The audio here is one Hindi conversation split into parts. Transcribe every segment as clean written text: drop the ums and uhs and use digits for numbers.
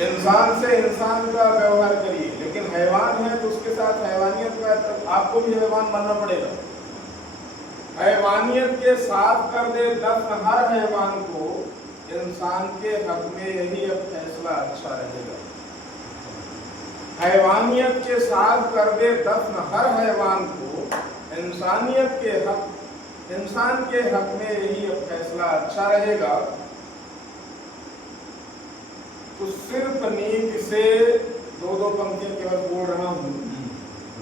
इंसान से इंसान का व्यवहार करिए, लेकिन हैवान है तो उसके साथ हैवानियत का, तो आपको भी हैवान बनना पड़ेगा। हैवानियत के साथ कर दे दफन हर हैवान को, इंसान के हक में यही अब फैसला अच्छा रहेगा। हैवानियत के साथ कर दे दफन हर हैवान को, इंसानियत के हक, इंसान के हक में यही अब फैसला अच्छा रहेगा। तो सिर्फ नीति से, दो पंक्तियां केवल बोल रहा हूं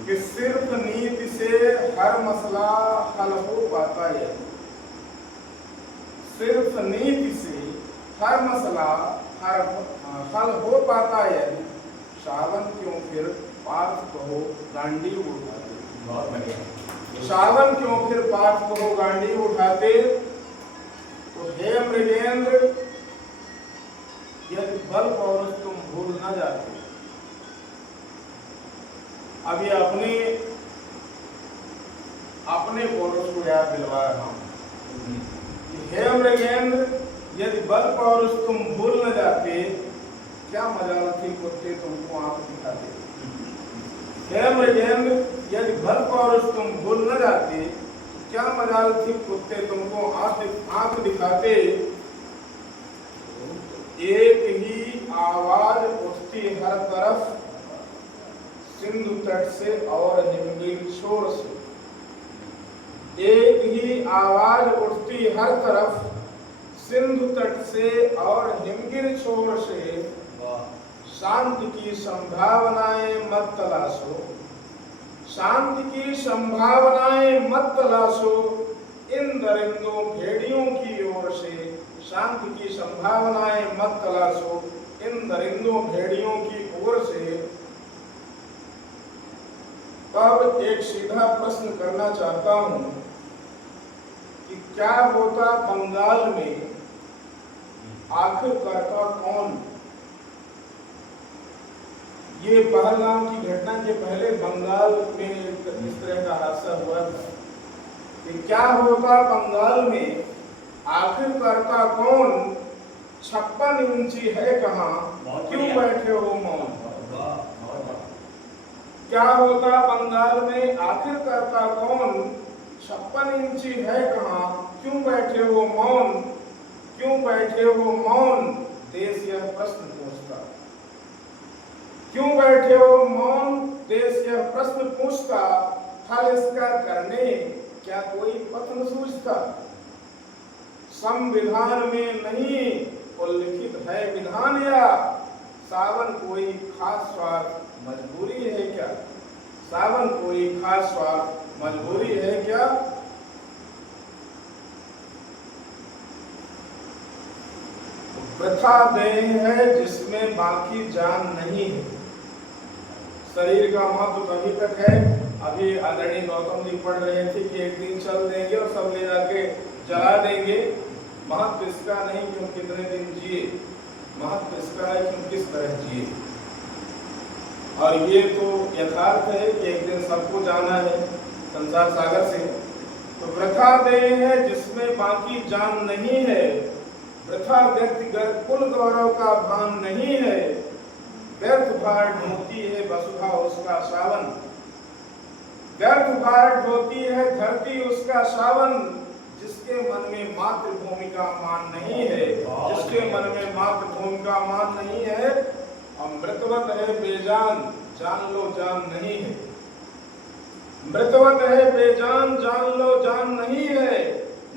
कि सिर्फ नीति से हर मसला हल हो पाता है। सिर्फ नीति से हर मसला हल हो पाता है। सावन क्यों फिर पार्थ कहो गांडी उठाते। बहुत बढ़िया। सावन क्यों फिर पार्थ कहो गांडी उठाते। तो हे मृगेंद्र, यदि बल पौरुष तुम भूल न जाते। अभी अपने पौरुष को याद दिलवा रहा हूं कि हे मृगेंद्र, यदि बल पौरुष तुम भूल न जाते, क्या मजाल थी कुत्ते तुमको आंख दिखाते। हे मृगेंद्र, यदि बल पौरुष तुम भूल न जाते, क्या मजाल थी कुत्ते तुमको आंख दिखाते। एक ही आवाज उठती हर तरफ, सिंधु तट से और हिमगिर छोर से। एक ही आवाज उठती हर तरफ, सिंधु तट से और हिमगिर छोर से। शांति की संभावनाएं मत तलाशो, शांति की संभावनाएं मत तलाशो, इन दरिंदों भेड़ियों की ओर से। शांति की संभावनाएं मत तलाशो, इन दरिंदों भेड़ियों की ओर से। तब एक सीधा प्रश्न करना चाहता हूं कि क्या होता बंगाल में आखिरकर्ता कौन। ये पहलगाम की घटना के पहले बंगाल में इस तरह का हादसा हुआ था कि क्या होता बंगाल में आखिरकर्ता कौन। 56 इंची है कहाँ, क्यों बैठे हो मौन। क्या होता बंगाल में आखिरकर्ता कौन। 56 इंची है कहाँ, क्यों बैठे हो मौन। क्यों बैठे हो मौन, देश यह प्रश्न पूछता। क्यों बैठे हो मौन, देश यह प्रश्न पूछता। हल इसका करने क्या कोई पथ न सूझता। संविधान में नहीं उल्लिखित है विधान, या सावन कोई खास स्वार्थ मजबूरी है क्या। सावन कोई खास स्वार्थ मजबूरी है क्या। वृथा देह है जिसमें बाकी जान नहीं है। शरीर का महत्व तभी तक है, अभी आदरणीय गौतम जी पढ़ रहे थे कि एक दिन चल देंगे और सब ले जाके जला देंगे। महत्व इसका नहीं कि हम कितने दिन जिए, महत्व इसका है कि हम किस तरह जिए। और ये तो यथार्थ है कि एक दिन सबको जाना है संसार सागर से। तो वृथा देह है जिसमें बाकी जान नहीं है। वृथा व्यक्तिगत कुल गौरव का भान नहीं है। व्यर्थ भार ढोती है वसुधा उसका सावन। व्यर्थ भार ढोती है धरती उसका सावन। जिसके मन में मातृभूमि का मान नहीं है, जिसके मन में मातृभूमि का मान नहीं है, अमृतवत है बेजान, जान लो जान नहीं है। मृतवत है बेजान, जान लो जान नहीं है।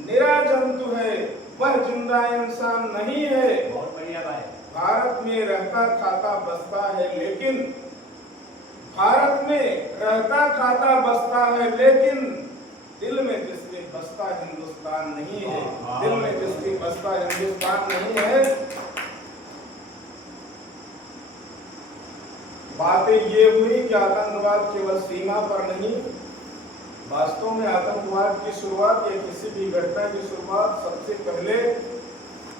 निरा जंतु है वह जिंदा इंसान नहीं है। बहुत बढ़िया भाई। भारत में रहता खाता बसता है लेकिन, भारत में रहता खाता बसता है लेकिन, दिल में जिसके बसता हिंदुस्तान नहीं है। दिल में जिसके बसता हिंदुस्तान नहीं है। बातें ये हुई कि आतंकवाद केवल सीमा पर नहीं, वास्तव में आतंकवाद की शुरुआत या किसी भी घटना की शुरुआत सबसे पहले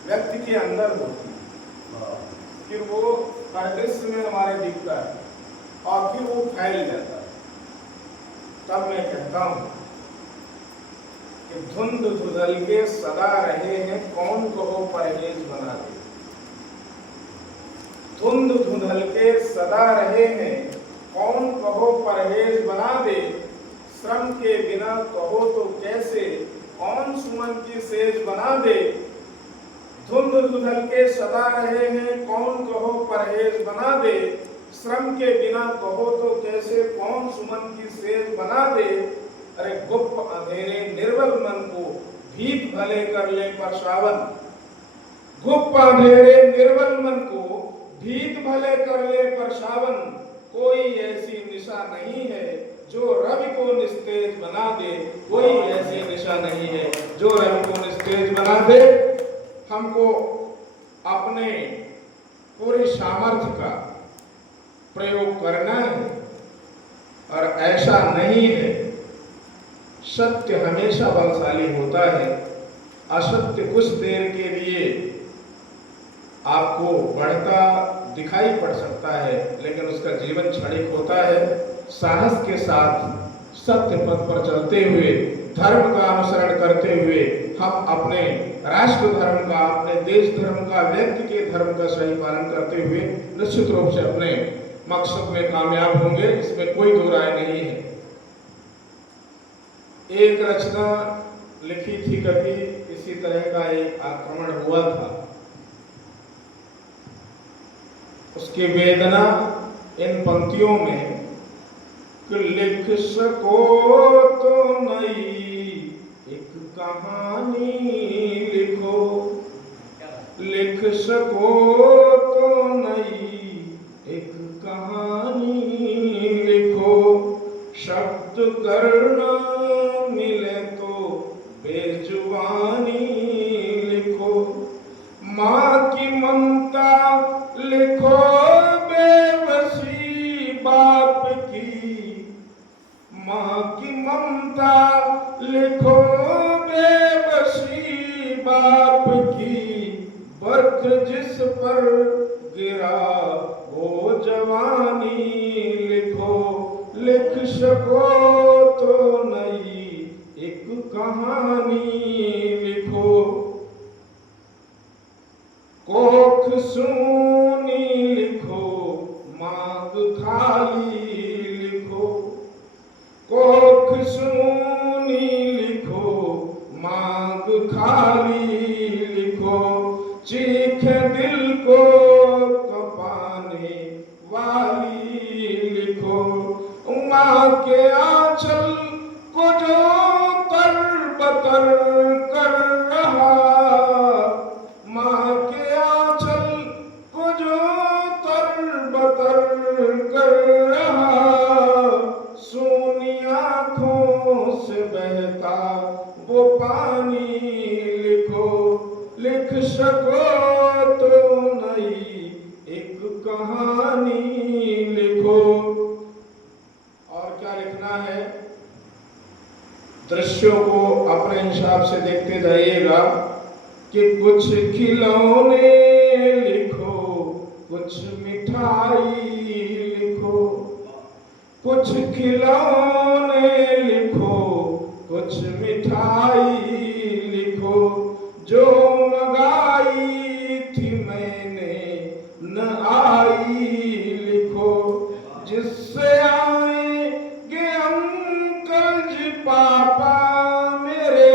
व्यक्ति के अंदर होती है, फिर वो परिदृश्य में हमारे दिखता है और फिर वो फैल जाता है। तब मैं कहता हूं कि धुंध धुंधल के सदा रहे हैं, कौन कहो परहेज बना दे। धुंध धुंधल के सदा रहे हैं, कौन कहो परहेज बना दे, श्रम के बिना कहो तो कैसे, कौन सुमन की सेज बना दे। धुंध धुंधल के सदा रहे हैं, कौन कहो परहेज बना दे, श्रम के बिना कहो तो कैसे, कौन सुमन की सेज बना दे। अरे गुप्त अंधेरे निर्बल मन को भीत भले कर ले परछावन, गुप्त अंधेरे निर्बल मन को भीत भले कर ले परछावन। कोई ऐसी निशा नहीं है जो रवि को निस्तेज बना दे, कोई ऐसी निशा नहीं है जो रवि को निस्तेज बना दे। हमको अपने पूरी सामर्थ्य का प्रयोग करना है और ऐसा नहीं है। सत्य हमेशा बलशाली होता है, असत्य कुछ देर के लिए आपको बढ़ता दिखाई पड़ सकता है, लेकिन उसका जीवन क्षणिक होता है। साहस के साथ सत्य पथ पर चलते हुए, धर्म का अनुसरण करते हुए हम अपने राष्ट्र धर्म का, अपने देश धर्म का, व्यक्ति के धर्म का सही पालन करते हुए निश्चित रूप से अपने मकसद में कामयाब होंगे, इसमें कोई दो राय नहीं है। एक रचना लिखी थी कभी, इसी तरह का एक आक्रमण हुआ था, उसकी वेदना इन पंक्तियों में कि लिख सको तो नई एक कहानी लिखो, लिख सको तो नई एक कहानी लिखो, शब्द करना मिले तो बेजुबानी लिखो, माँ की ममता लिखो बेबसी बाप की, माँ की ममता लिखो बेबसी बाप की, बर्थ जिस पर गिरा वो जवानी लिखो, लिख सको तो नई एक कहानी लिखो, कोख सूनी लिखो मांग खाली लिखो, कोख सूनी लिखो मांग खाली लिखो, चीख दिल को कपाने वाली लिखो, माँ के आंचल को जो तर बतर कर रहा, माँ के आंचल को जो तर बतर कर रहा, सोनी आँखों से बहता वो पानी लिखो, लिख सको तो नई एक कहानी लिखो। और क्या लिखना है? दृश्यों को अपने हिसाब से देखते जाइएगा कि कुछ खिलौने लिखो, कुछ मिठाई लिखो, कुछ खिलौने लिखो, कुछ मिठाई लिखो, जो मंगाई थी मैंने न आई लिखो, जिससे आएंगे अंकल जी पापा मेरे,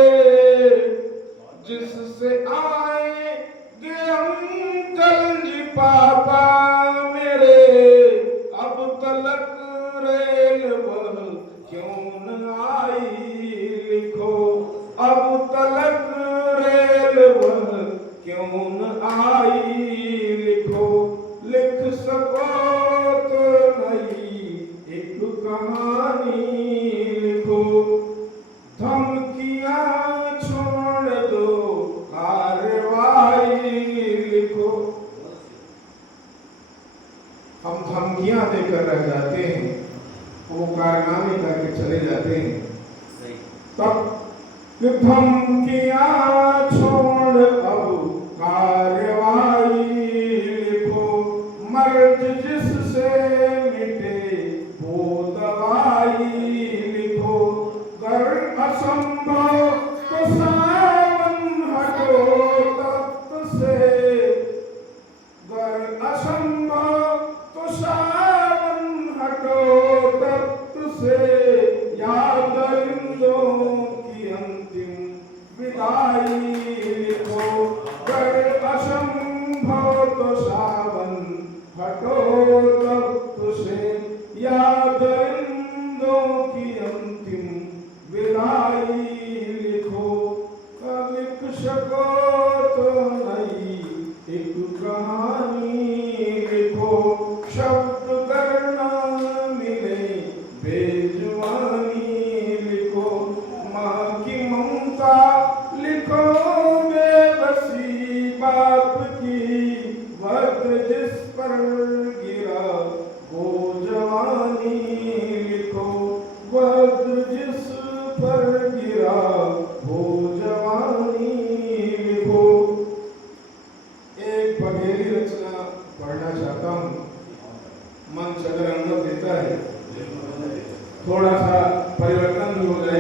जिससे आएंगे अंकल जी पापा मेरे, अब तलक रेल वह क्यों न आई लिखो, अब तलक रेल वह क्यों न आई लिखो, लिख सको तो नई एक कहानी लिखो, धमकियां छोड़ दो कार्रवाई लिखो। हम धमकियां देकर रह जाते हैं, वो कारनामे करके चले जाते हैं, तब धमकियां छोड़ अब कार्रवाई लिखो, मर्ज जिससे मिटे वो दवाई लिखो, गर असंभव तो सावन हटो तत्व से, गर असंभव हटो तख्त से याद इंदों की अंतिम विदाई लिखो। कब एक शको तो नई एक कहानी लिखो। शब्द करना मिले बेजुबानी लिखो। माँ की ममता लिखो बेबसी बाप की। वक्त जिस पर गिरा वो जवानी लिखो। वक्त जिस पर गिरा वो जवानी लिखो। एक पहेली रचना पढ़ना चाहता हूँ। मन अगर अनुमति देता है थोड़ा सा परिवर्तन भी हो जाएगा।